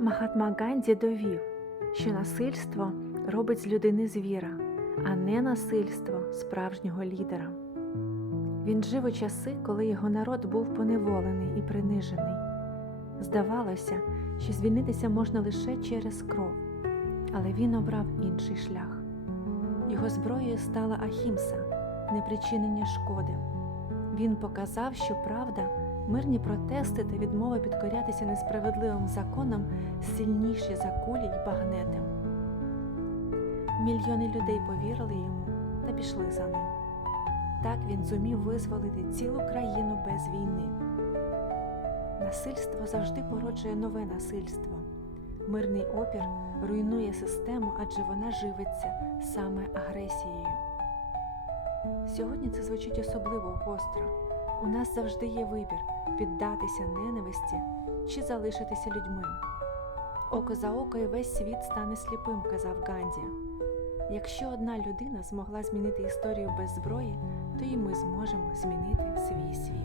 Махатма Ганді довів, що насильство робить з людини звіра, а не насильство справжнього лідера. Він жив у часи, коли його народ був поневолений і принижений. Здавалося, що звільнитися можна лише через кров, але він обрав інший шлях. Його зброєю стала Ахімса, непричинення шкоди. Він показав, що правда, мирні протести та відмова підкорятися несправедливим законам сильніші за кулі й багнети. Мільйони людей повірили йому та пішли за ним. Так він зумів визволити цілу країну без війни. Насильство завжди породжує нове насильство. Мирний опір руйнує систему, адже вона живиться саме агресією. Сьогодні це звучить особливо гостро. У нас завжди є вибір піддатися ненависті чи залишитися людьми. Око за око і весь світ стане сліпим, казав Ганді. Якщо одна людина змогла змінити історію без зброї, то і ми зможемо змінити свій світ.